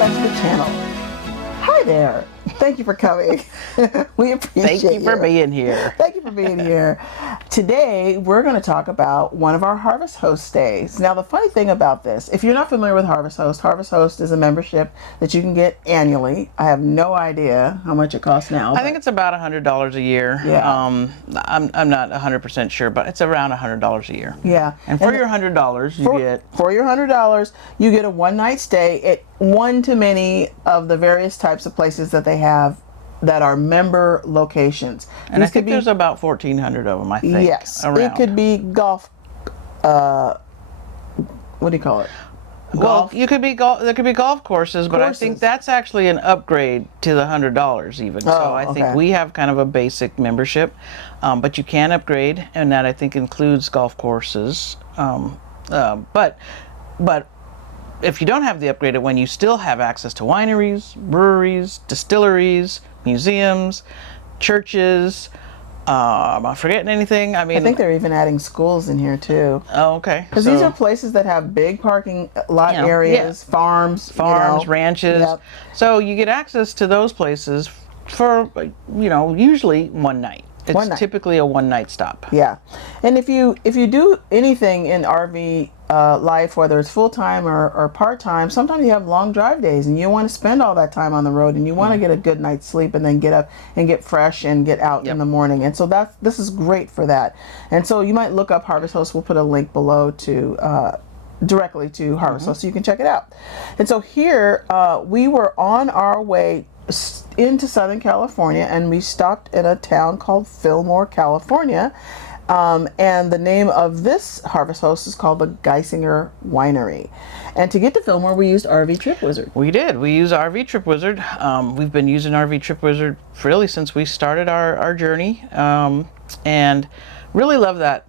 back to the channel. Hi there. Thank you for coming. We appreciate Thank you for being here. Thank you for being here. Today, we're going to talk about one of our Harvest Host days. Now, the funny thing about this, if you're not familiar with Harvest Host is a membership that you can get annually. I have no idea how much it costs now. I think it's about $100 a year. Yeah. I'm not 100% sure, but it's around $100 a year. Yeah. And for your $100, you get... For your $100, you get a one-night stay at one to many of the various types of places that they have that are member locations. And I think there's about 1,400 of them, I think. Yes. Around. It could be golf, what do you call it? Well, there could be golf courses, but I think that's actually an upgrade to the $100 even. So I think we have kind of a basic membership, but you can upgrade, and that I think includes golf courses. But if you don't have the upgraded one, you still have access to wineries, breweries, distilleries, museums, churches. Am I forgetting anything? I think they're even adding schools in here too. Oh, okay. Because these are places that have big parking lot areas, farms, ranches. Yep. So you get access to those places for, usually one night. It's typically a one-night stop. Yeah, and if you do anything in RV life, whether it's full-time or part-time, sometimes you have long drive days and you want to spend all that time on the road and you want to get a good night's sleep and then get up and get fresh and get out in the morning. And so this is great for that. And so you might look up Harvest Host. We'll put a link below to directly to Harvest Host so you can check it out. And so here we were on our way into Southern California, and we stopped at a town called Fillmore, California, and the name of this Harvest Host is called the Giessinger Winery. And to get to Fillmore, we used RV Trip Wizard. We did. We used RV Trip Wizard. We've been using RV Trip Wizard really since we started our journey, and really love that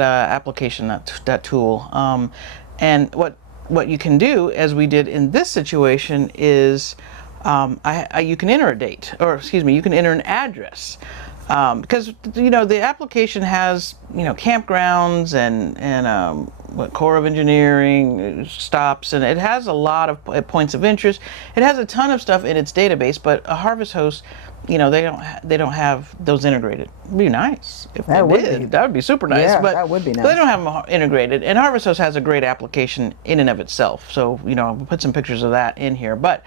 application, that tool. And what you can do, as we did in this situation, is you can enter a date, you can enter an address, because the application has campgrounds and Corps of Engineering stops, and it has a lot of points of interest. It has a ton of stuff in its database, but a Harvest Host, they don't have those integrated. It'd be nice if they did. That would be super nice. Yeah, but that would be nice. They don't have them integrated, and Harvest Host has a great application in and of itself. So we'll put some pictures of that in here, but.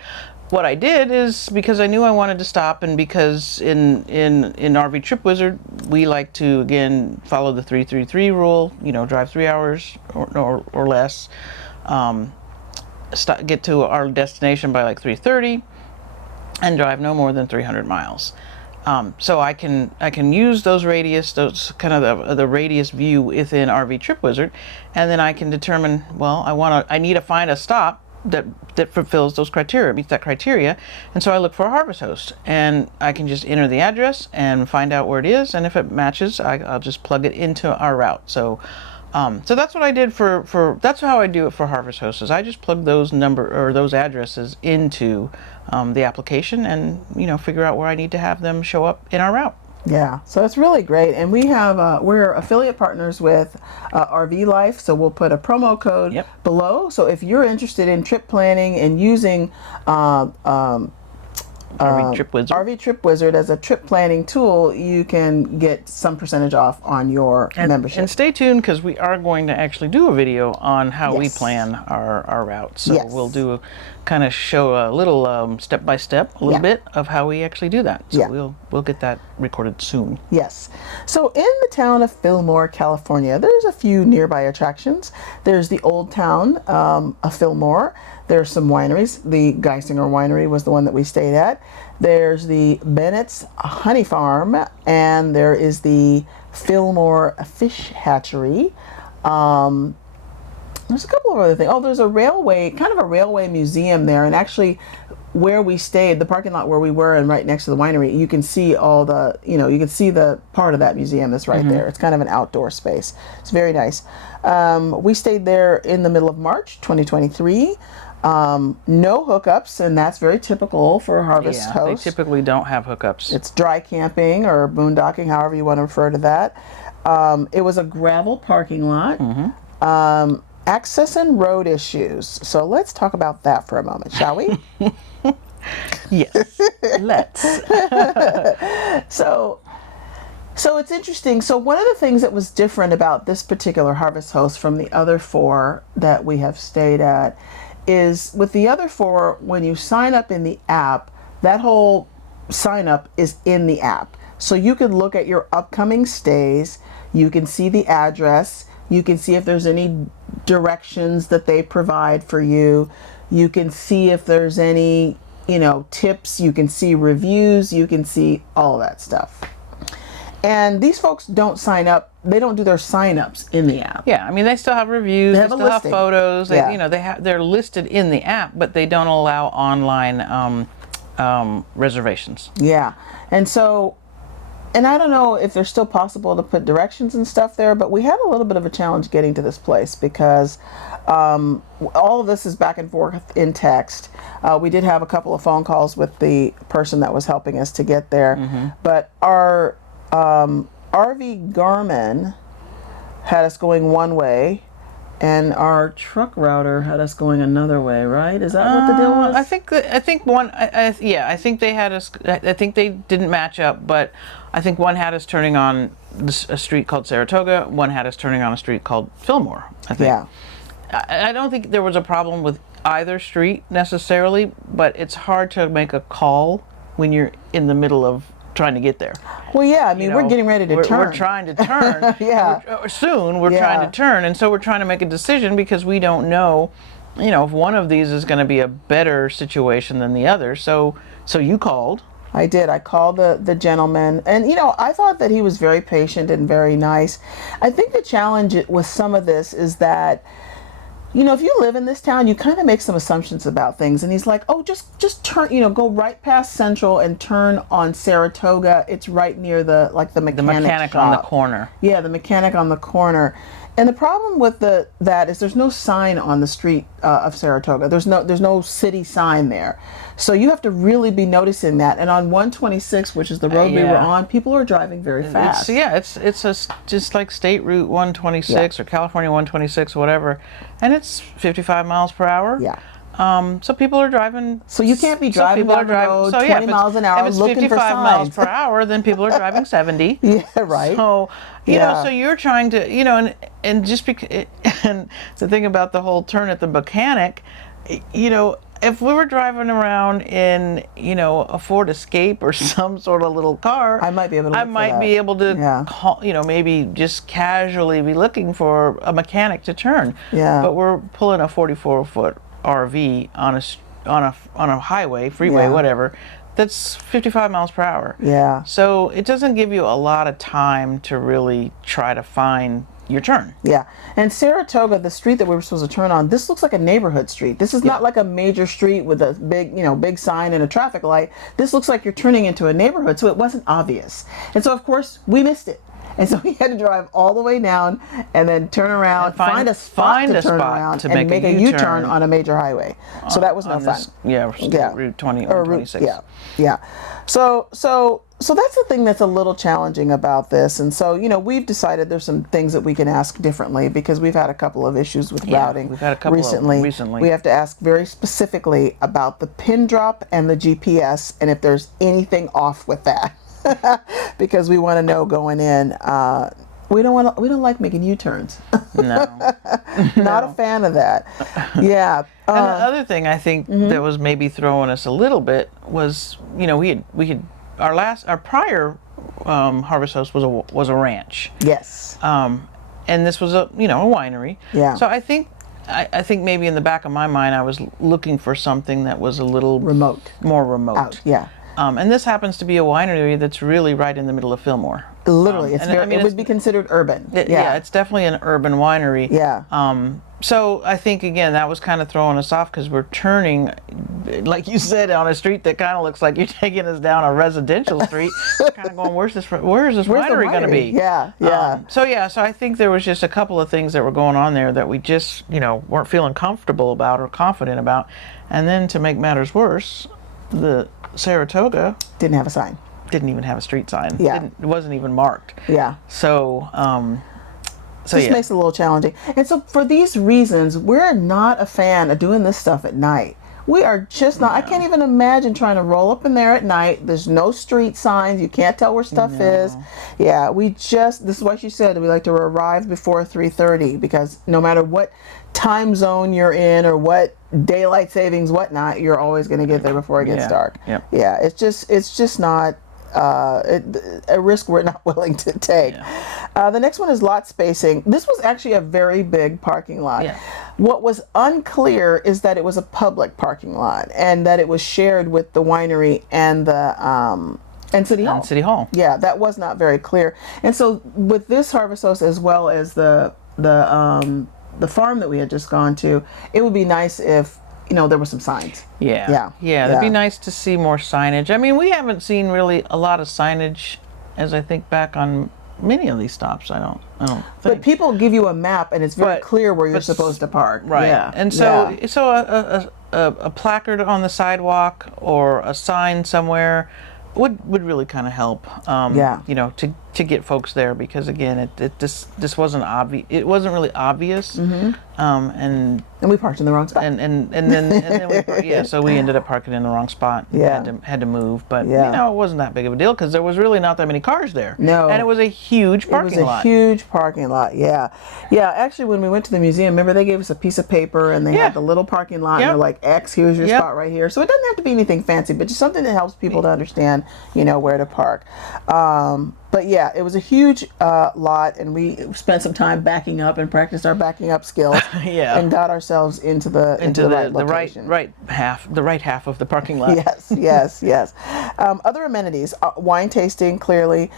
What I did is, because I knew I wanted to stop, and because in RV Trip Wizard we like to again follow the 3-3-3 rule, drive 3 hours or less, get to our destination by like 3:30, and drive no more than 300 miles. So I can use those kind of the radius view within RV Trip Wizard, and then I can determine, well, I need to find a stop that fulfills those criteria, meets that criteria, and so I look for a Harvest Host, and I can just enter the address and find out where it is, and if it matches, I'll just plug it into our route. So that's what I did that's how I do it for Harvest Host, is I just plug those those addresses into the application, and figure out where I need to have them show up in our route. Yeah, so it's really great, and we have we're affiliate partners with RV Life, so we'll put a promo code below. So if you're interested in trip planning and using RV Trip Wizard as a trip planning tool, you can get some percentage off on your membership. And stay tuned, because we are going to actually do a video on how we plan our routes. So we'll do kind of show a little step by step, a little bit of how we actually do that. So we'll get that recorded soon. Yes. So in the town of Fillmore, California, there's a few nearby attractions. There's the old town of Fillmore. There's some wineries. The Giessinger Winery was the one that we stayed at. There's the Bennett's Honey Farm, and there is the Fillmore Fish Hatchery. There's a couple of other things. Oh, there's a railway, kind of a railway museum there, and actually where we stayed, the parking lot where we were and right next to the winery, you can see all the, you can see the part of that museum that's right there. It's kind of an outdoor space. It's very nice. We stayed there in the middle of March 2023. No hookups, and that's very typical for Harvest Host. They typically don't have hookups. It's dry camping or boondocking, however you want to refer to that. It was a gravel parking lot. access and road issues. So let's talk about that for a moment, shall we? Yes, let's. So it's interesting. So one of the things that was different about this particular harvest host from the other 4 that we have stayed at is with the other 4, when you sign up in the app, that whole sign up is in the app. So you can look at your upcoming stays, you can see the address, you can see if there's any directions that they provide for you, you can see if there's any, tips, you can see reviews, you can see all of that stuff. And these folks don't sign up. They don't do their sign-ups in the app. Yeah, I mean, they still have reviews. They still have photos. Yeah. They're listed in the app, but they don't allow online reservations. Yeah, and I don't know if they're still possible to put directions and stuff there, but we had a little bit of a challenge getting to this place because all of this is back and forth in text. We did have a couple of phone calls with the person that was helping us to get there, but our RV Garmin had us going one way, and our truck router had us going another way. Right? Is that what the deal was? I think they had us. I think they didn't match up, but I think one had us turning on a street called Saratoga. One had us turning on a street called Fillmore. I think. Yeah. I don't think there was a problem with either street necessarily, but it's hard to make a call when you're in the middle of trying to get there. Well, yeah, I mean, we're getting ready to turn. We're trying to turn. Yeah. Soon we're trying to turn, and so we're trying to make a decision because we don't know, if one of these is going to be a better situation than the other. So you called. I did. I called the gentleman, and I thought that he was very patient and very nice. I think the challenge with some of this is that, if you live in this town, you kind of make some assumptions about things. And he's like, oh, just turn, go right past Central and turn on Saratoga. It's right near the mechanic shop. On the corner. Yeah, the mechanic on the corner. And the problem with that is there's no sign on the street of Saratoga. There's no city sign there. So you have to really be noticing that. And on 126, which is the road we were on, people are driving very fast. It's just like State Route 126 or California 126 or whatever. And it's 55 miles per hour. Yeah. So people are driving. So you can't be driving down the road 20 miles an hour looking for signs. If it's 55 miles per hour, then people are driving 70. Yeah, right. So so you're trying to, and just because, and the thing about the whole turn at the mechanic, if we were driving around in, a Ford Escape or some sort of little car, I might be able to call, maybe just casually be looking for a mechanic to turn. Yeah. But we're pulling a 44-foot RV on a highway, freeway, whatever. That's 55 miles per hour. Yeah. So it doesn't give you a lot of time to really try to find your turn. Yeah. And Saratoga, the street that we were supposed to turn on, this looks like a neighborhood street. This is not like a major street with a big sign and a traffic light. This looks like you're turning into a neighborhood, so it wasn't obvious. And so, of course, we missed it. And so we had to drive all the way down and then turn around, and find a spot to turn around and make a U-turn on a major highway. So that was no fun. Route 20 or 26. Yeah. So that's the thing that's a little challenging about this. And so, we've decided there's some things that we can ask differently because we've had a couple of issues with routing we've had a couple recently. We have to ask very specifically about the pin drop and the GPS and if there's anything off with that. Because we want to know going in. We don't like making U-turns. No. Not a fan of that. Yeah. And the other thing I think that was maybe throwing us a little bit was, we had our prior harvest host was a ranch. Yes. And this was a winery. Yeah. So I think maybe in the back of my mind I was looking for something that was a little more remote. Out. Yeah. And this happens to be a winery that's really right in the middle of Fillmore. Literally, it would be considered urban. It's definitely an urban winery. Yeah. So I think, again, that was kind of throwing us off because we're turning, like you said, on a street that kind of looks like you're taking us down a residential street. We're kind of going, where is this winery going to be? Yeah, yeah. So I think there was just a couple of things that were going on there that we just, weren't feeling comfortable about or confident about. And then to make matters worse, the Saratoga didn't have a sign. Didn't even have a street sign. Yeah. It wasn't even marked. Yeah. So just makes it a little challenging. And so for these reasons, we're not a fan of doing this stuff at night. We are just not. I can't even imagine trying to roll up in there at night. There's no street signs. You can't tell where stuff is. Yeah, this is why she said we like to arrive before 3:30, because no matter what time zone you're in or what daylight savings, whatnot, you're always going to get there before it gets dark. Yep. Yeah, it's just not a risk we're not willing to take. The next one is lot spacing. This was actually a very big parking lot. What was unclear is that it was a public parking lot and that it was shared with the winery and the and City Hall. Yeah, that was not very clear. And so with this harvest host, as well as the farm that we had just gone to, it would be nice if there were some signs. Yeah. It'd be nice to see more signage. I mean, we haven't seen really a lot of signage as I think back on many of these stops. I don't think. But people give you a map and it's very clear where you're supposed to park. Right. Yeah. And so a placard on the sidewalk or a sign somewhere would really kind of help. To get folks there, because again, this wasn't obvious. It wasn't really obvious. And we parked in the wrong spot. And then so we ended up parking in the wrong spot. Had to move, but it wasn't that big of a deal because there was really not that many cars there. No, and it was a huge parking lot. Huge parking lot. Yeah. Actually, when we went to the museum, remember they gave us a piece of paper and they had the little parking lot and they're like, X, here's your spot right here. So it doesn't have to be anything fancy, but just something that helps people to understand, where to park. But yeah, it was a huge lot, and we spent some time backing up and practiced our backing up skills. And got ourselves into the right location. the right half of the parking lot. Yes. Other amenities: wine tasting, clearly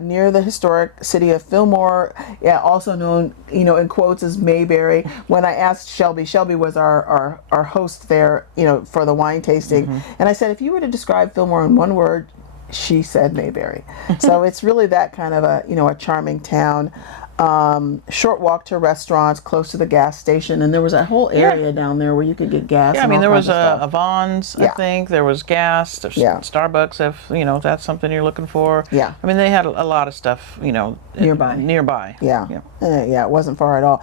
near the historic city of Fillmore, also known, in quotes as Mayberry. When I asked Shelby was our host there, for the wine tasting, and I said, if you were to describe Fillmore in one word, she said Mayberry. So it's really that kind of a charming town. Short walk to restaurants close to the gas station, and there was a whole area down there where you could get gas. I mean, there was a Vons, I think. There was gas. There's Starbucks, if that's something you're looking for. I mean, they had a lot of stuff, nearby. It wasn't far at all.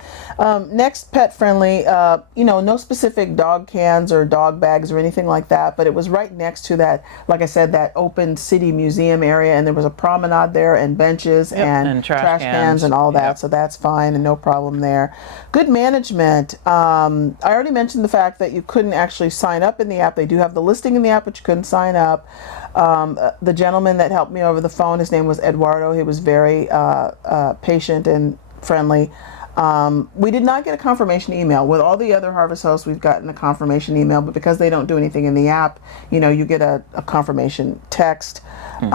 Next, pet friendly. No specific dog cans or dog bags or anything like that, but it was right next to that, like I said, that open city museum area, and there was a promenade there and benches and trash cans and all that. So that's fine and no problem there. Good management. I already mentioned the fact that you couldn't actually sign up in the app. They do have the listing in the app, but you couldn't sign up. The gentleman that helped me over the phone, his name was Eduardo. He was very patient and friendly. We did not get a confirmation email. With all the other harvest hosts, we've gotten a confirmation email, but because they don't do anything in the app, you get a confirmation text. We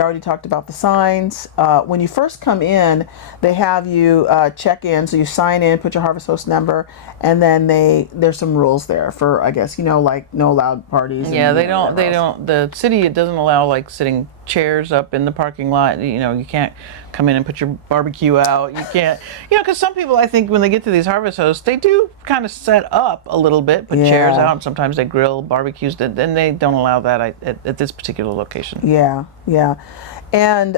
already talked about the signs. When you first come in, they have you check in. So you sign in, put your harvest host number, and then there's some rules there for, I guess, like no loud parties. The city, it doesn't allow like sitting chairs up in the parking lot. You can't come in and put your barbecue out. You can't, because some people, I think when they get to these harvest hosts, they do kind of set up a little bit, put chairs out, and sometimes they grill barbecues. Then they don't allow that at this particular location. And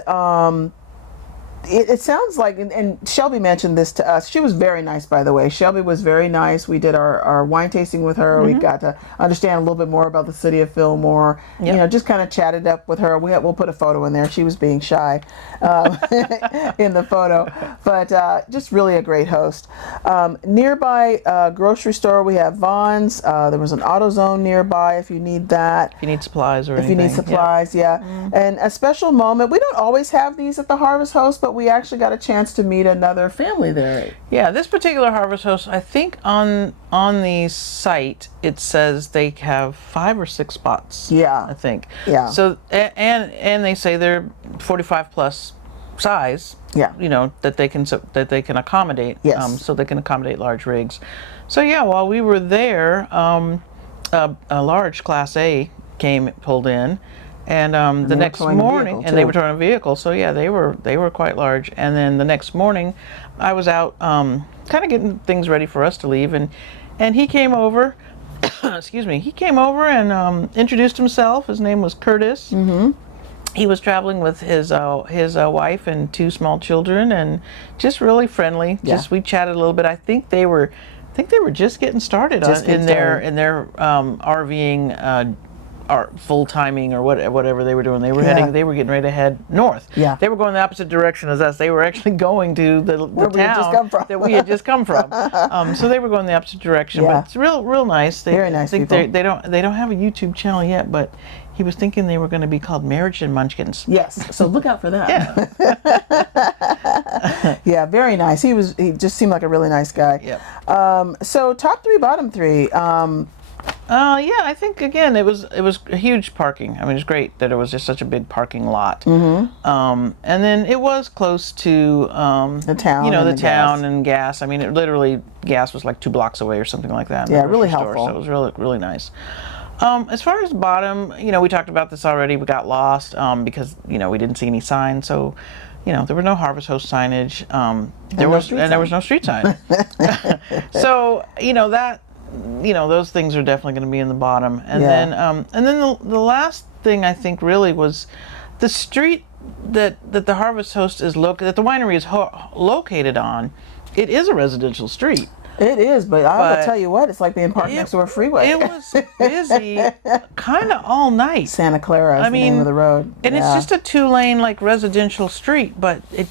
it sounds like, and Shelby mentioned this to us. She was very nice, by the way. Shelby was very nice. We did our wine tasting with her. We got to understand a little bit more about the city of Fillmore. Just kind of chatted up with her. We'll put a photo in there. She was being shy in the photo, but just really a great host. Nearby grocery store, we have Vons. There was an AutoZone nearby if you need that. If you need supplies or anything. If you need supplies, And a special moment. We don't always have these at the harvest host, but we actually got a chance to meet another family there. This particular harvest host, I think on the site it says they have 5 or 6 spots. I think. So and they say they're 45 plus size. That they can accommodate. So they can accommodate large rigs. So while we were there, a large Class A pulled in. And the next morning, and they were towing a vehicle, so they were quite large. And then the next morning, I was out, kind of getting things ready for us to leave, and he came over. Excuse me. He came over and introduced himself. His name was Curtis. he was traveling with his wife and 2 small children, and just really friendly. Yeah. Just we chatted a little bit. I think they were just getting started in their RVing. Full timing or whatever they were doing. They were they were getting ready to head north. Yeah. They were going the opposite direction as us. They were actually going to the town that we had just come from. So they were going the opposite direction. Yeah. But it's real nice. Very nice I think people. they don't have a YouTube channel yet, but he was thinking they were going to be called Marriage and Munchkins. Yes. So look out for that. Yeah. Yeah, very nice. He just seemed like a really nice guy. Yep. So top 3, bottom 3. Yeah, I think again it was a huge parking. I mean, it's great that it was just such a big parking lot. And then it was close to The town. you know, and the town and gas. I mean, it literally gas was like 2 blocks away or something like that. in the Yeah, really grocery store, helpful. So it was really nice. As far as bottom, you know, we talked about this already. We got lost because you know we didn't see any signs. So, you know, there was no Harvest Host signage. There was no street sign. So you know that. You know, those things are definitely going to be in the bottom, and then the last thing I think really was the street that the Harvest Host is that the winery is located on. It is a residential street. It is, but I will tell you what, it's like being parked next to a freeway. It was busy, kind of all night. Santa Clara is the name of the road, and it's just a 2-lane like residential street, but it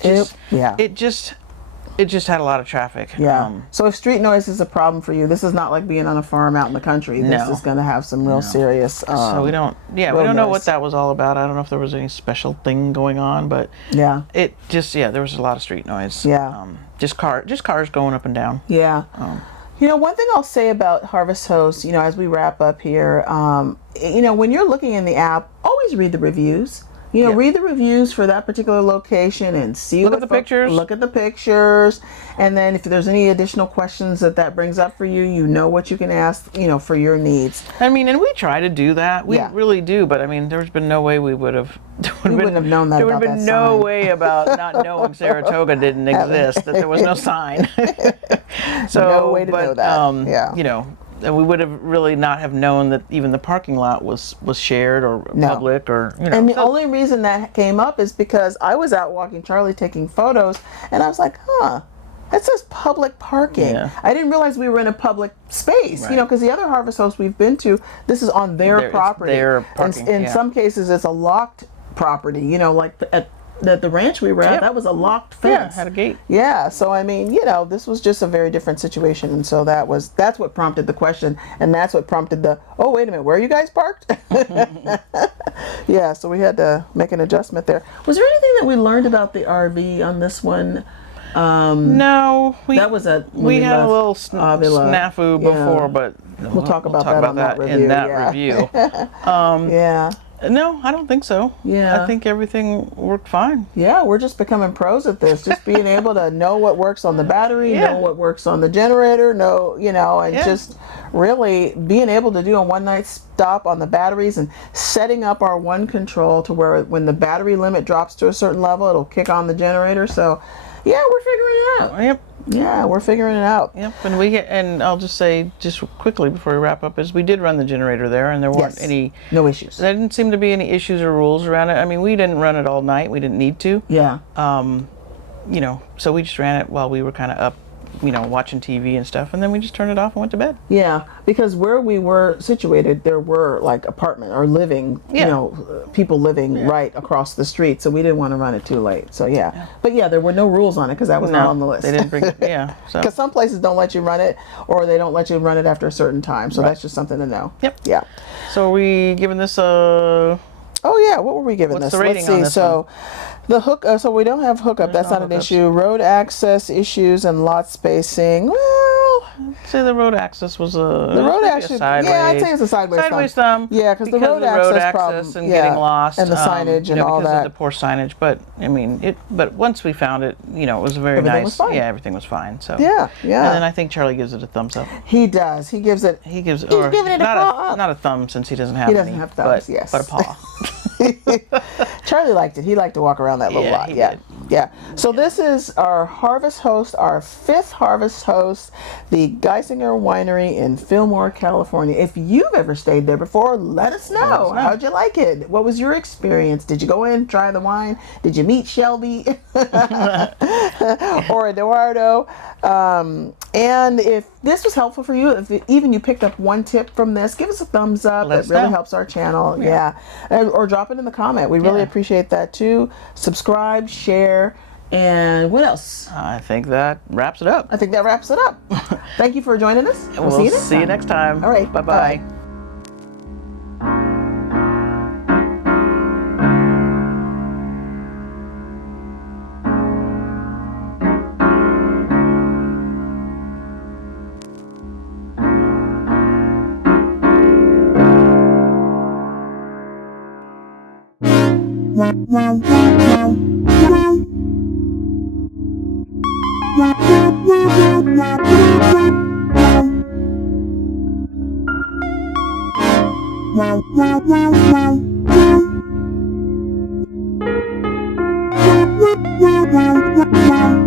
just had a lot of traffic. Yeah. So if street noise is a problem for you, this is not like being on a farm out in the country. This is going to have some real serious. So we don't know what that was all about. I don't know if there was any special thing going on, but it just there was a lot of street noise. Yeah. Just cars going up and down. Yeah. You know, one thing I'll say about Harvest Host, you know, as we wrap up here, you know, when you're looking in the app, always read the reviews. You know, read the reviews for that particular location and see Look at the pictures. Look at the pictures, and then if there's any additional questions that brings up for you, you know what you can ask, you know, for your needs. I mean, and we try to do that. We really do, but I mean, there's been no way we would have. We wouldn't have known that. There would have been no way about not knowing Saratoga didn't exist. That there was no sign. So, no way to know that. You know. And we would have really not have known that even the parking lot was shared or public or, you know. And the only reason that came up is because I was out walking Charlie taking photos, and I was like, that says public parking. Yeah. I didn't realize we were in a public space, you know, because the other Harvest Hosts we've been to, this is on their property. Their parking, in some cases, it's a locked property, you know, like at the ranch we were at, that was a locked fence. Yeah, had a gate. Yeah, so I mean, you know, this was just a very different situation, and so that's what prompted the question, and that's what prompted oh, wait a minute, where are you guys parked? Yeah, so we had to make an adjustment there. Was there anything that we learned about the RV on this one? No, we had a little snafu before, but we'll talk about that in that review. Yeah. No, I don't think so. Yeah. I think everything worked fine. Yeah, we're just becoming pros at this. Just being able to know what works on the battery, know what works on the generator, just really being able to do a one-night stop on the batteries and setting up our one control to where when the battery limit drops to a certain level, it'll kick on the generator. So, yeah, we're figuring it out. Yep. Yeah, we're figuring it out. Yep, and I'll just say, just quickly before we wrap up, is we did run the generator there, and there weren't no issues. There didn't seem to be any issues or rules around it. I mean, we didn't run it all night. We didn't need to. Yeah. You know, so we just ran it while we were kind of up, you know, watching TV and stuff, and then we just turned it off and went to bed. Yeah, because where we were situated, there were like apartment or living, you know, people living right across the street, so we didn't want to run it too late. So but there were no rules on it because that was not on the list. They didn't bring it. So because some places don't let you run it, or they don't let you run it after a certain time. So that's just something to know. Yep. Yeah. So are we giving this a? Oh yeah, what were we giving this? What's the rating Let's see. on this So the hook. So we don't have hookup. That's not an issue. Road access issues and lot spacing. Well, I'd say the road access was the road access. Yeah, I'd say it's a sideways thumb. Yeah, because the road access problem and getting lost and the signage and all because that. of the poor signage. But I mean, But once we found it, you know, it was very Everything nice. was fine. Yeah, everything was fine. So yeah. And then I think Charlie gives it a thumbs up. He does. He's giving it not a paw up. Not a thumb since he doesn't have He any. doesn't have thumbs. Yes. But a paw. Charlie liked it. He liked to walk around that little Yeah, lot. he Yeah. did. Yeah. So this is our harvest host, our 5th harvest host, the Giessinger Winery in Fillmore, California. If you've ever stayed there before, let us know. How'd you like it? What was your experience? Did you go in, try the wine? Did you meet Shelby or Eduardo? And if this was helpful for you, if even you picked up one tip from this, give us a thumbs up. Let It us really know. helps our channel. Yeah. Or drop it in the comment. We really Yeah. appreciate that too. Subscribe, share, and what else? I think that wraps it up. I think that wraps it up. Thank you for joining us. We'll see you next time. All right. Bye-bye. Bye. Wow.